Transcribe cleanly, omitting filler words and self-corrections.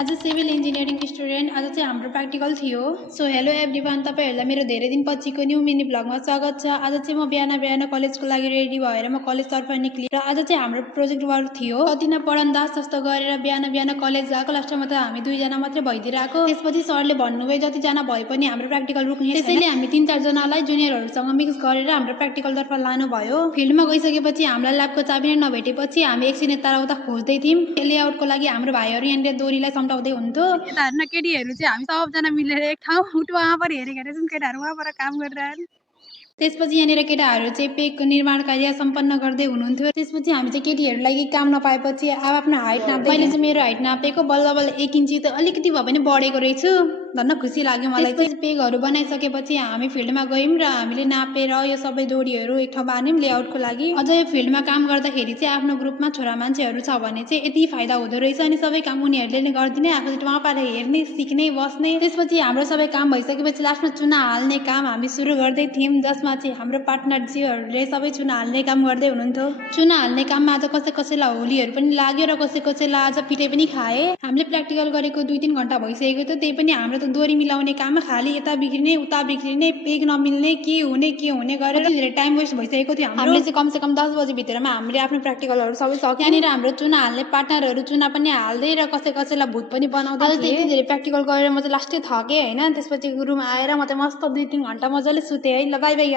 आज civil engineering student आज चाहिँ हाम्रो प्र्याक्टिकल थियो। सो हेलो एभ्रिवान, तपाईँहरूलाई मेरो धेरै दिन पछिको न्यू मिनी ब्लगमा स्वागत छ। आज चाहिँ म बिहान कलेजको लागि रेडी भएर म कलेजतर्फ निक्लेँ र आज चाहिँ हाम्रो प्रोजेक्ट वर्क थियो। कति न पढन्दास जस्तो गरेर बिहान कलेज गएको। लास्टमा त हामी 2 जना मात्रै भइदिएर आएको। त्यसपछि सरले भन्नुभयो जतिजना भए पनि हाम्रो प्र्याक्टिकल रुक्ने छैन। त्यसैले हामी 3-4 जनालाई जुनियरहरूसँग मिक्स गरेर हाम्रो प्र्याक्टिकलतर्फ लानुभयो। फिल्डमा गइसकेपछि हामीलाई ल्याबको चाबी नै नभेटेपछि हामी एकछिन यता उता खोज्दै थियौँ। लेआउटको लागि हाम्रो भाइहरू यहाँनिर दोरीलाई सम्टाउँदै हुन्थ्यो। यता हेर्न केटीहरू चाहिँ हामी सबजना मिलेर एक ठाउँ वहाँ पर हेरेको रहेछौँ। केटाहरू वहाँ पर काम गरिरहन्। त्यसपछि यहाँनिर केटाहरू चाहिँ पेकको निर्माण कार्य सम्पन्न गर्दै हुनुहुन्थ्यो। त्यसपछि हामी चाहिँ केटीहरूलाई काम नपाएपछि आफ्नो हाइट नाप्दै मैले चाहिँ मेरो हाइट नापेको बल्ल 1 इन्ची त अलिकति भए पनि बढेको रहेछु। धन्न खुसी लाग्यो मलाई। त्यसपछि पेकहरू बनाइसकेपछि हामी फिल्डमा गयौँ र हामीले नापेर यो सबै दोरीहरू एक ठाउँ बान्यौँ लेआउटको लागि। अझ यो फिल्डमा काम गर्दाखेरि चाहिँ आफ्नो ग्रुपमा छोरा मान्छेहरू छ भने चाहिँ यति फाइदा हुँदो रहेछ। अनि सबै काम उनीहरूले नै गरिदिने, आफू चाहिँ वहाँ पाएर हेर्ने, सिक्ने, बस्ने। त्यसपछि हाम्रो सबै काम भइसकेपछि लास्टमा चुना हाल्ने काम हामी सुरु गर्दै थियौँ, जसमा चाहिँ हाम्रो पार्टनरजीहरूले सबै चुना हाल्ने काम गर्दै हुनुहुन्थ्यो। चुना हाल्ने काममा आज कसैलाई होलीहरू पनि लाग्यो र कसैलाई आज पिटाइ पनि खाए। हामीले प्र्याक्टिकल गरेको 2-3 घन्टा भइसकेको थियो। त्यही पनि हाम्रो त दोरी मिलाउने काममा खाली यता बिग्रिने उता बिग्रिने, पेग नमिल्ने, के हुने गरेर धेरै टाइम वेस्ट भइसकेको थियो। हामीले चाहिँ कमसेकम 10 बजे भित्रमा हामीले आफ्नो प्र्याक्टिकलहरू सबै सक्यौँ। यहाँनिर हाम्रो चुना हाल्ने पार्टनरहरू चुना पनि हाल्दै र कसैलाई भूत पनि बनाउँदै थिए। त्यति धेरै प्र्याक्टिकल गरेर म चाहिँ लास्टै थकेँ हैन। त्यसपछि रुम आएर म चाहिँ मस्त 2-3 घन्टा मजाले सुतेँ है। ल बाई बाई।